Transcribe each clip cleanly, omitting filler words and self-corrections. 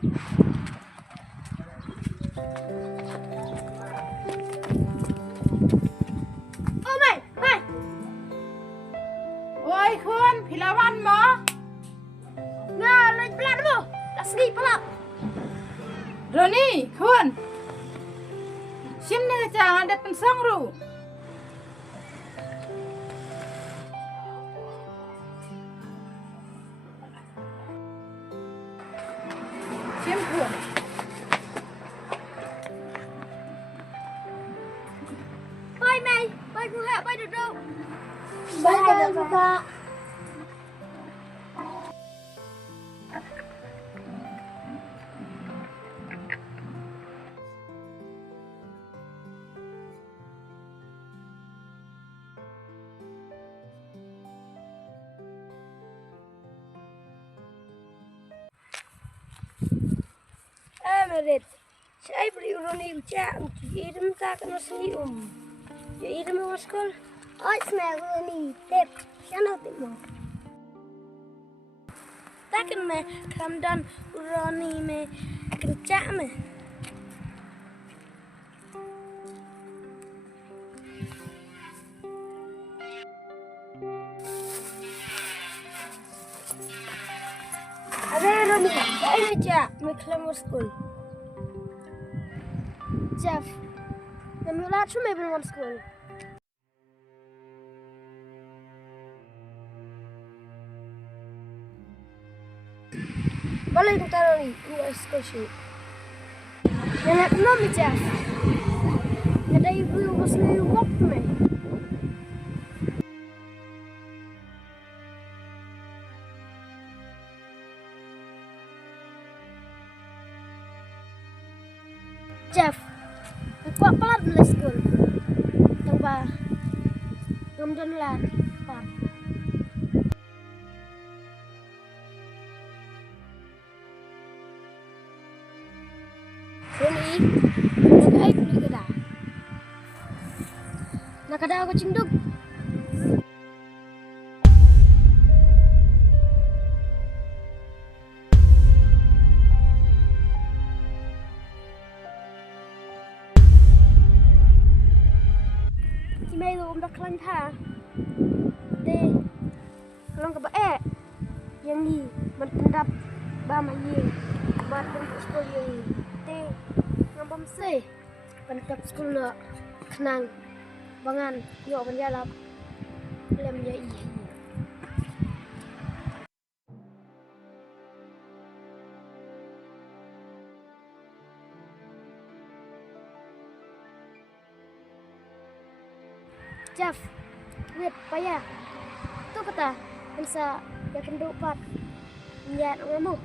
Ô mày, mày. Ôi Khun, Philawan mo. Nga, lên pelan mo. Lasgi pelak. Roni, Khun. Sini jangan ada pensang ru. Sim Khun. Bye mày, bye cô hạ, bye được đâu. Bye được ba. Merit, saya beri urani ucap, idem tak kena selium. Ya idem mau sekolah. Oh, smell urani, tep, siapa tep mau? Tak kena kamdan urani me kencak me. Ada urani, saya ucap, me kelam sekolah. Jeff, dan mulai cuma belum sekolah. Balik kita ni, buat sekolah. Nenek belum Jeff. Ada ibu yang masih waktu ni. Jeff. Kuat pelat di sekolah. Coba kemudian lat. Ini nak air beli kada. Nak kada aku cinduk. Mày rồi ông đã khăn thả Tê Long ka ba yang ni Mentendap Ba mayin Ba tendap sekolah yang ni Tê Ngambam se Pentap sekolah Kenang Bangan Yo penjalap Lem ya iya Jeff, lihat payah. Tu kata, bisa ya kenduk pat. Ya, ngamu.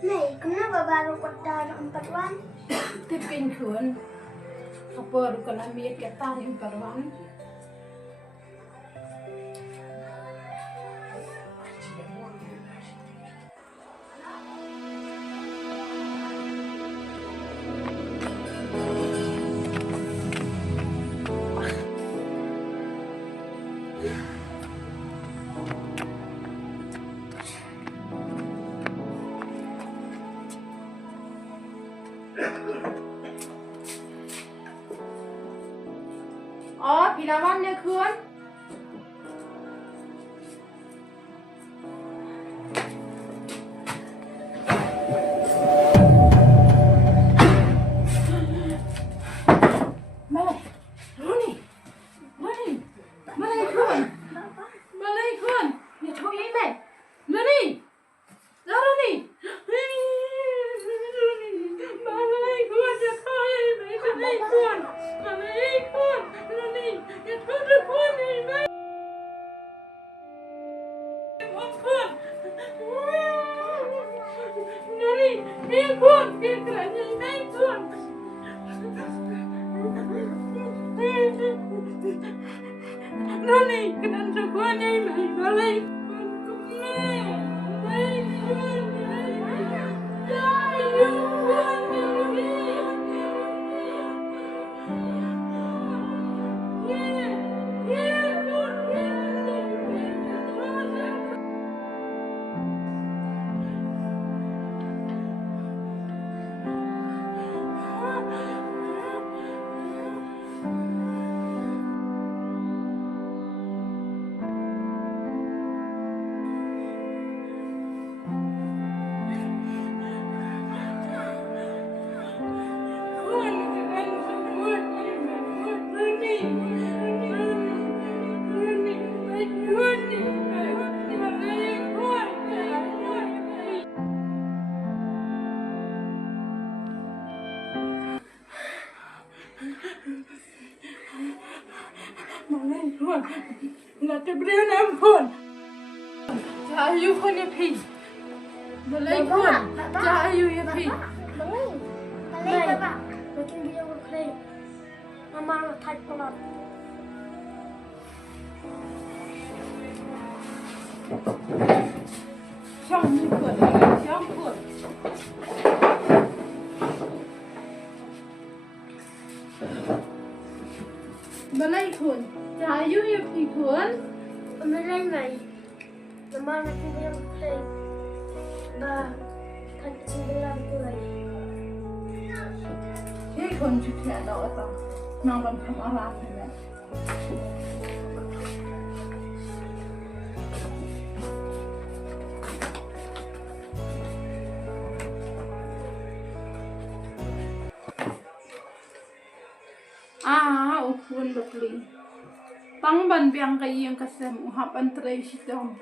Nih, kenapa baru kota 4 wan? Tipin kun. Apa kena miet kata yang perwan. Oh, pilawan dia kun. Malay, Roni, Roni, malay kun, malay kun. Dia cakap ini mai, Roni, Roni, malay kun dia cakap ini mai, malay kun, malay kun, Roni, dia cakap kun ini mai. Nari, dia kun, dia kerana ini kun. Nani, kenapa kau ni malay kun kumai? Malay kun, dayu kun ni. Yeah, kun, nak beri ampun. Jayu pun ya pi. Malay pun. Jayu ya pi. Malay Bapak. Makin dia berkelay. Mama nak thay pelat. Siang ni pun, siang pun. Malay pun. Jayu ya pi pun. Malay mai. Mama makin dia berkelay. Ba, thay sembilan pulai. Hei kon cuci ada orang. Nonton kamera ni. Ukun bakli. Pang ban biang kayi yang kasem uhap antray sitong.